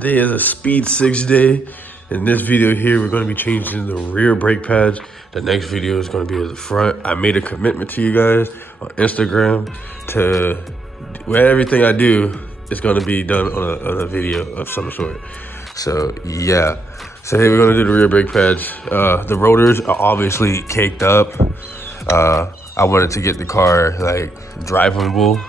Today is a speed 6 day. In this video here, we're gonna be changing the rear brake pads. The next video is gonna be at the front. I made a commitment to you guys on Instagram to everything I do is gonna be done on a video of some sort. So yeah, so here we're gonna do the rear brake pads. The rotors are obviously caked up. I wanted to get the car like drivable,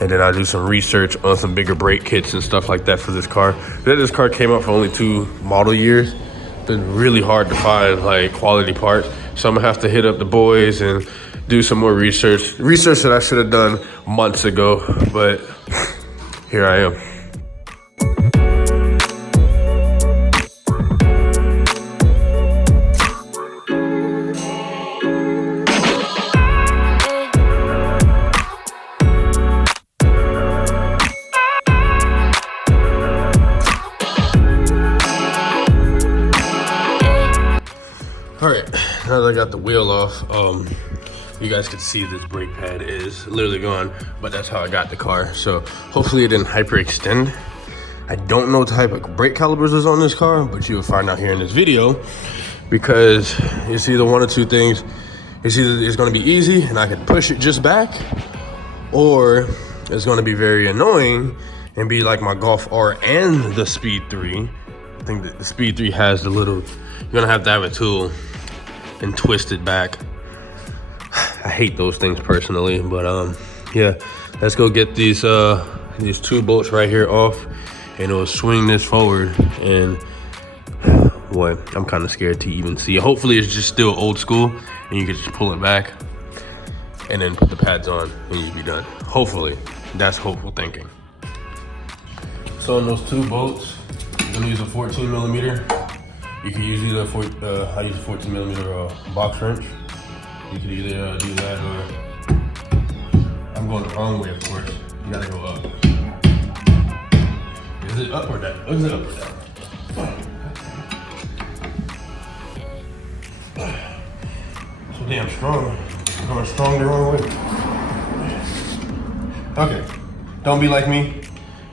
and then I'll do some research on some bigger brake kits and stuff like that for this car. This car came out for only 2 model years. It's been really hard to find like quality parts. So I'm gonna have to hit up the boys and do some more research. Research that I should have done months ago, but here I am. All right, now that I got the wheel off, you guys can see this brake pad is literally gone, but that's how I got the car. So hopefully it didn't hyperextend. I don't know what type of brake calipers is on this car, but you'll find out here in this video, because it's either one or two things. It's either it's gonna be easy and I can push it just back, or it's gonna be very annoying and be like my Golf R and the Speed 3. I think that the Speed 3 has the little, you're gonna have to have a tool and twist it back. I hate those things personally, but yeah, let's go get these 2 bolts right here off, and it'll swing this forward. And boy, I'm kind of scared to even see. Hopefully it's just still old school and you can just pull it back and then put the pads on and you'll be done. Hopefully, that's hopeful thinking. So on those 2 bolts, I'm gonna use a 14 millimeter. You can use either I use a 14 millimeter box wrench. You can either do that, or I'm going the wrong way, of course. You gotta go up. Is it up or down? Is it up or down? So damn strong. I'm going strong the wrong way. Okay, don't be like me.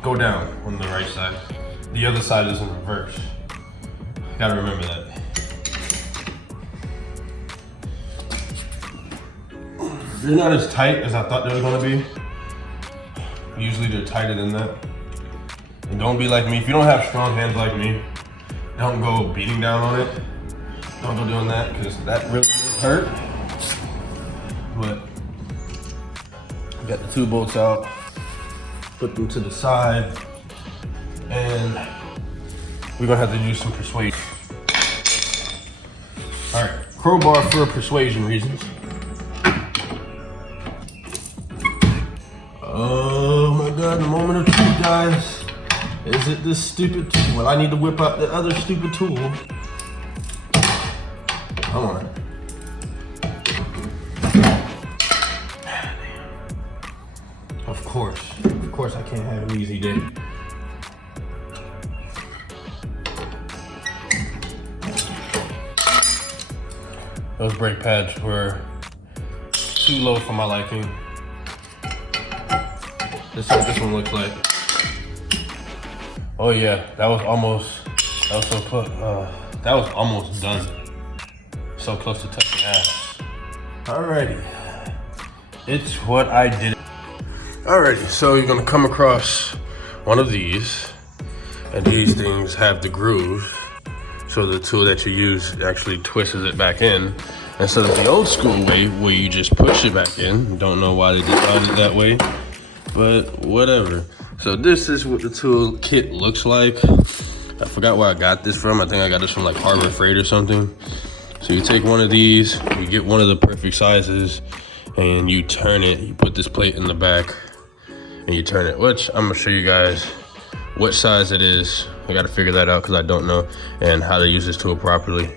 Go down on the right side. The other side is in reverse. Gotta remember that. They're not as tight as I thought they were gonna be. Usually they're tighter than that. And don't be like me. If you don't have strong hands like me, don't go beating down on it. Don't go doing that, because that really hurt. But got the 2 bolts out, put them to the side, and we're gonna have to do some persuasion. All right, crowbar for persuasion reasons. Oh my God, the moment of truth, guys. Is it this stupid tool? Well, I need to whip out the other stupid tool. Come on. Of course I can't have an easy day. Those brake pads were too low for my liking. This is what this one looks like. Oh yeah, that was almost done. So close to touching ass. Alrighty, it's what I did. Alrighty, so you're gonna come across one of these, and these things have the grooves. So the tool that you use actually twists it back in, instead of the old school way where you just push it back in. Don't know why they designed it that way, but whatever. So this is what the tool kit looks like. I forgot where I got this from. I think I got this from like Harbor Freight or something. So you take one of these, you get one of the perfect sizes, and you turn it. You put this plate in the back and you turn it, which I'm gonna show you guys what size it is. I gotta figure that out because I don't know, and how to use this tool properly.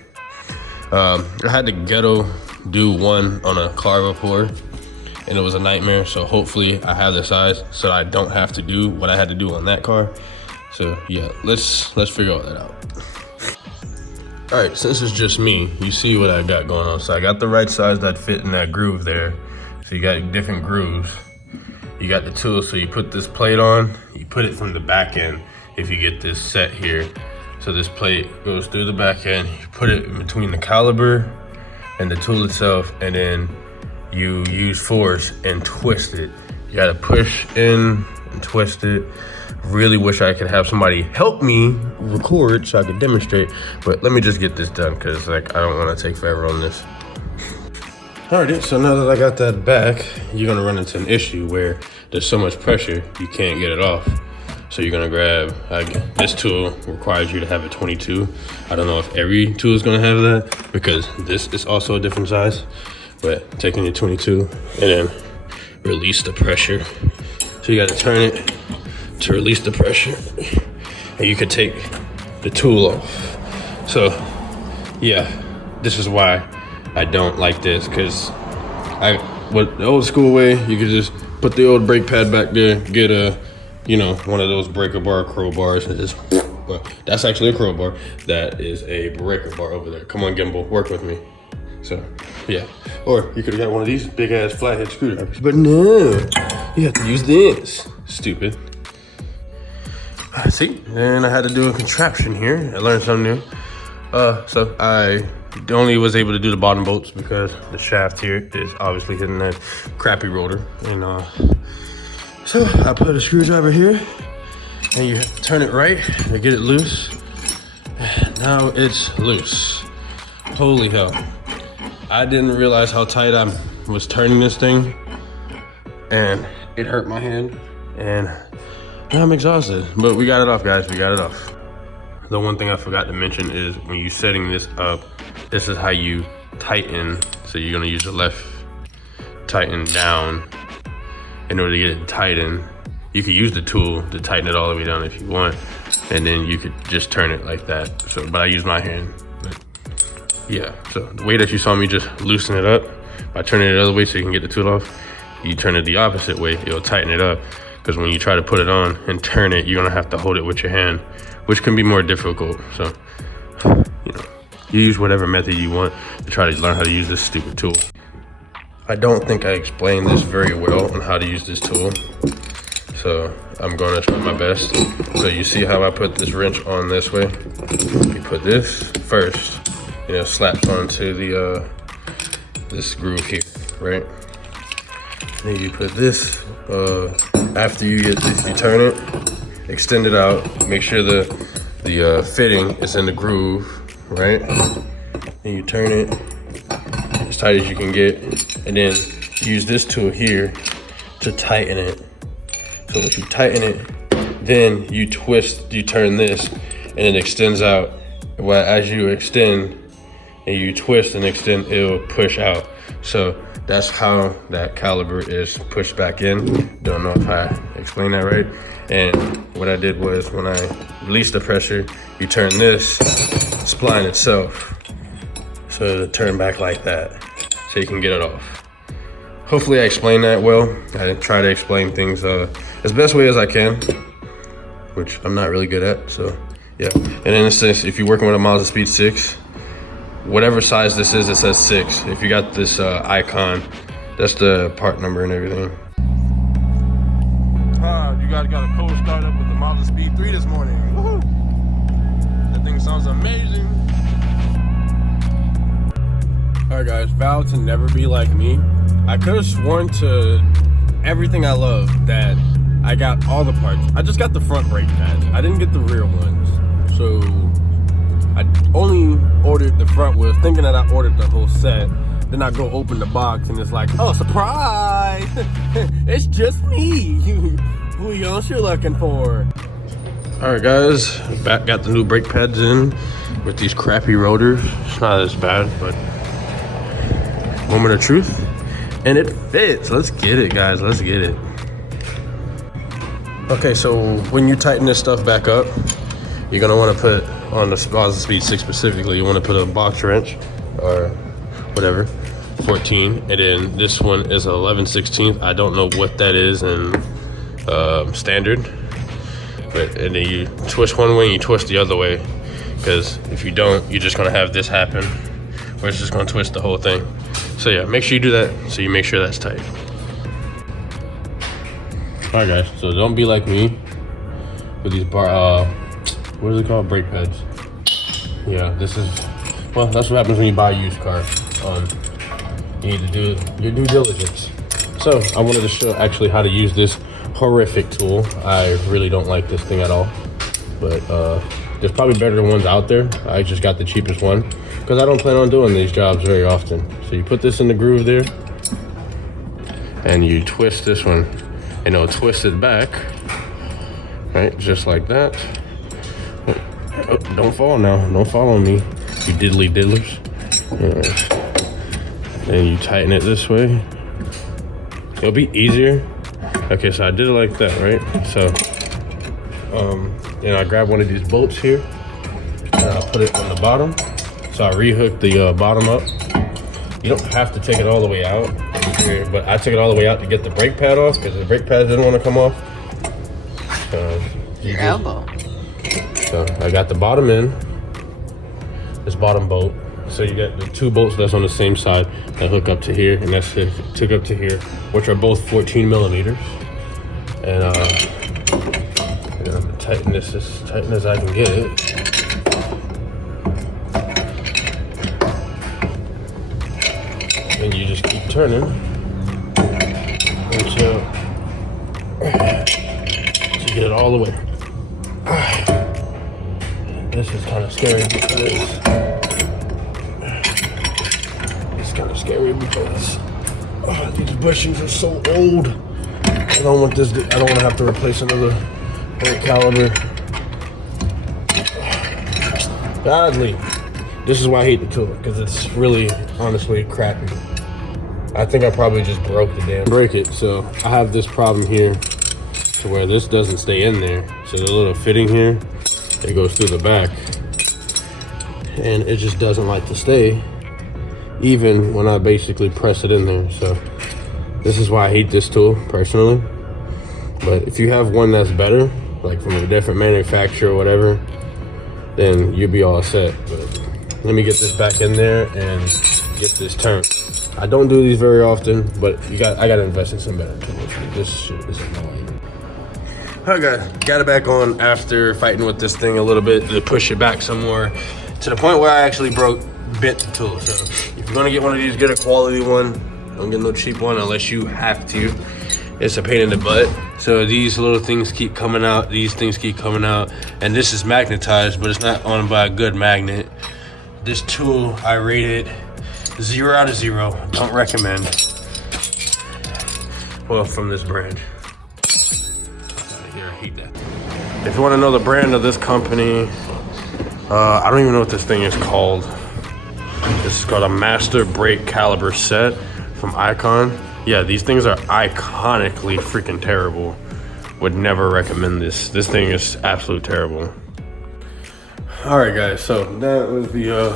I had to ghetto do one on a Carva pour, and it was a nightmare. So hopefully I have the size so I don't have to do what I had to do on that car. So yeah, let's figure all that out. All right, since it's just me, you see what I got going on. So I got the right size that fit in that groove there. So you got different grooves. You got the tool, so you put this plate on, you put it from the back end, if you get this set here. So this plate goes through the back end, you put it in between the caliber and the tool itself, and then you use force and twist it. You gotta push in and twist it. Really wish I could have somebody help me record so I could demonstrate, but let me just get this done because like I don't want to take forever on this. Alrighty, so now that I got that back, you're gonna run into an issue where there's so much pressure you can't get it off. So you're gonna grab, this tool requires you to have a 22. I don't know if every tool is gonna have that because this is also a different size, but taking your 22 and then release the pressure. So you gotta turn it to release the pressure, and you could take the tool off. So yeah, this is why I don't like this, because the old school way, you could just put the old brake pad back there, get a, one of those breaker bar crowbars, and just, well, that's actually a crowbar. That is a breaker bar over there. Come on, gimbal, work with me. So yeah, or you could have got one of these big ass flathead screwdrivers, but no, you have to use this. Stupid. See, and I had to do a contraption here. I learned something new. So I only was able to do the bottom bolts because the shaft here is obviously hitting that crappy rotor. And so I put a screwdriver here, and you have to turn it right to get it loose. Now it's loose. Holy hell. I didn't realize how tight I was turning this thing, and it hurt my hand, and now I'm exhausted. But we got it off, guys, we got it off. The one thing I forgot to mention is when you're setting this up, this is how you tighten. So you're gonna use the left tighten down in order to get it tightened. You could use the tool to tighten it all the way down if you want, and then you could just turn it like that. So, but I use my hand. But yeah, so the way that you saw me just loosen it up, by turning it the other way so you can get the tool off, you turn it the opposite way, it'll tighten it up. Because when you try to put it on and turn it, you're gonna have to hold it with your hand, which can be more difficult. So, you use whatever method you want to try to learn how to use this stupid tool. I don't think I explained this very well on how to use this tool, so I'm gonna try my best. So you see how I put this wrench on this way? You put this first, slaps onto the this groove here, right? Then you put this, after you get this, you turn it, extend it out, make sure the fitting is in the groove, right? And you turn it as tight as you can get, and then use this tool here to tighten it. So once you tighten it, then you twist, you turn this, and it extends out. Well, as you extend and you twist and extend, it'll push out. So that's how that caliber is pushed back in. Don't know if I explained that right. And what I did was when I released the pressure, you turn this spline itself so it'll turn back like that so you can get it off. Hopefully I explained that well. I try to explain things as best way as I can, which I'm not really good at, so yeah. And in this sense, if you're working with a Mazda Speed 6, whatever size this is, it says 6. If you got this icon, that's the part number and everything. You guys got a cold start up with the Mazda Speed 3 this morning. Woohoo! That thing sounds amazing. Alright guys, vow to never be like me. I could have sworn to everything I love that I got all the parts. I just got the front brake pads. I didn't get the rear ones. So I only ordered the front wheels, thinking that I ordered the whole set. Then I go open the box and it's like, oh, surprise! It's just me. Who else you're looking for? All right, guys, got the new brake pads in with these crappy rotors. It's not as bad, but moment of truth, and it fits. Let's get it, guys. Let's get it. Okay, so when you tighten this stuff back up, you're gonna want to put on the Mazda Speed 6 specifically. You want to put a box wrench or whatever, 14, and then this one is 11/16. I don't know what that is in standard, and then you twist one way and you twist the other way, because if you don't, you're just gonna have this happen where it's just gonna twist the whole thing. So yeah, make sure you do that so you make sure that's tight. All right guys, so don't be like me. with these what is it called? Brake pads. Yeah, this is, well, that's what happens when you buy a used car. You need to do your due diligence. So I wanted to show actually how to use this horrific tool. I really don't like this thing at all, but there's probably better ones out there. I just got the cheapest one because I don't plan on doing these jobs very often. So you put this in the groove there and you twist this one and it'll twist it back, right? Just like that. Oh, don't fall now, don't fall on me, you diddly diddlers. Then you tighten it this way. It'll be easier. Okay, so I did it like that, right? So, I grab one of these bolts here and I'll put it on the bottom. So I rehook the bottom up. You don't have to take it all the way out here, but I took it all the way out to get the brake pad off because the brake pad didn't want to come off. Your elbow. So I got the bottom in, this bottom bolt. So you got the two bolts that's on the same side that hook up to here, and that's it, took up to here, which are both 14 millimeters. And I'm gonna tighten this as tight as I can get it. And you just keep turning until you get it all the way. This is kind of scary because these bushings are so old. I don't want this. I don't want to have to replace another brake caliber. Badly. This is why I hate the tool because it's really, honestly, crappy. I think I probably just broke the damn break it. So I have this problem here to where this doesn't stay in there. So the little fitting here, it goes through the back, and it just doesn't like to stay, even when I basically press it in there. So this is why I hate this tool personally. But if you have one that's better, like from a different manufacturer or whatever, then you'll be all set. But let me get this back in there and get this turned. I don't do these very often, but I gotta invest in some better tools. This shit is annoying. Alright guys, got it back on after fighting with this thing a little bit to push it back some more, to the point where I actually bent the tool. So if you're gonna get one of these, get a quality one. Don't get no cheap one unless you have to. It's a pain in the butt. So these little things keep coming out, these things keep coming out, and this is magnetized, but it's not on by a good magnet. This tool, I rate it 0 out of 0. Don't recommend. Well, from this brand. Out of here, I hate that. If you want to know the brand of this company, I don't even know what this thing is called. This is called a Master Brake Caliber Set from Icon. Yeah, these things are iconically freaking terrible. Would never recommend this. This thing is absolutely terrible. All right, guys, so that was the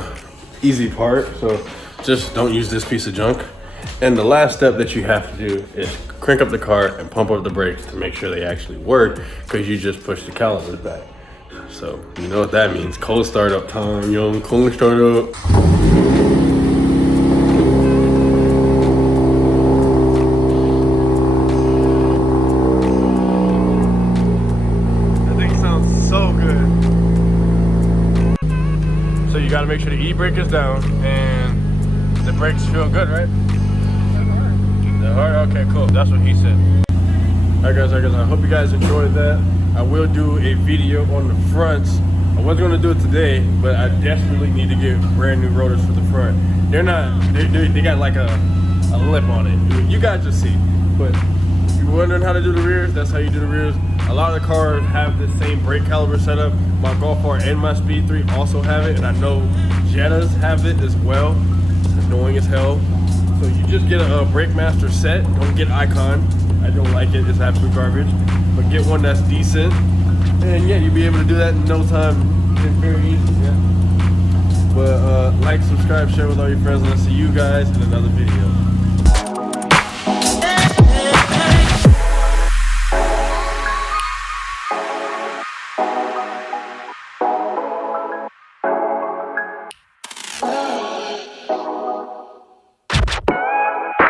easy part. So just don't use this piece of junk. And the last step that you have to do is crank up the car and pump up the brakes to make sure they actually work, because you just push the calipers back. So you know what that means. Cold startup time, young. Cold startup. That thing sounds so good. So you gotta make sure the e-brake is down and the brakes feel good, right? They're hard? Okay, cool. That's what he said. Alright guys, I hope you guys enjoyed that. I will do a video on the fronts. I was gonna do it today, but I desperately need to get brand new rotors for the front. They're not, they got like a lip on it. You guys just see. But if you're wondering how to do the rears, that's how you do the rears. A lot of the cars have the same brake caliber setup. My Golf R and my Speed 3 also have it, and I know Jettas have it as well. It's annoying as hell. So you just get a Brake Master set. Don't get Icon. I don't like it. It's absolute garbage. But get one that's decent, and yeah, you'll be able to do that in no time. It's very easy. Yeah. But like, subscribe, share with all your friends, and I'll see you guys in another video.